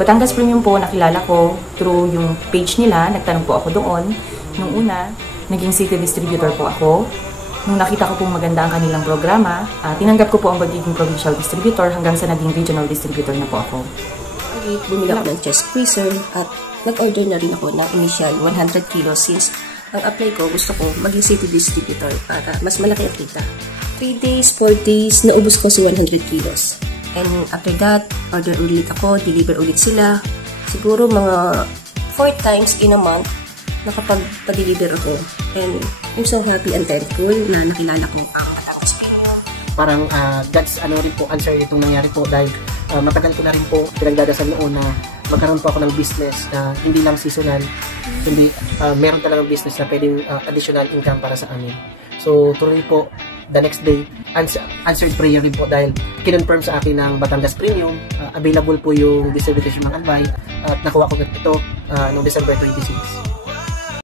Batangas Premium po, nakilala ko through yung page nila. Nagtanong po ako doon. Nung una, naging city distributor po ako. Nung nakita ko pong maganda ang kanilang programa, tinanggap ko po ang pagiging provincial distributor hanggang sa naging regional distributor na po ako. Bumili ako ng chest squeezer at nag-order na rin ako ng initial 100 kilos since ang apply ko gusto ko maging city distributor para mas malaki ang kita. 3 days, 4 days, naubos ko si 100 kilos. And after that, order ulit ako, deliver ulit sila. Siguro mga 4 times in a month nakapag-deliver ako. And I'm so happy and thankful na nakilala ko ang Batangas Premium. Parang God's answer itong nangyari po dahil matagal ko na rin po pinagdadasal noon na magkaroon po ako ng business na hindi lang seasonal, hindi meron talagang business na pwedeng additional income para sa amin. So tuloy po, the next day, answered prayer rin po dahil kinonfirm sa akin ng Batangas Premium, available po yung distribution ng Albay at nakuha ko ito noong December 26.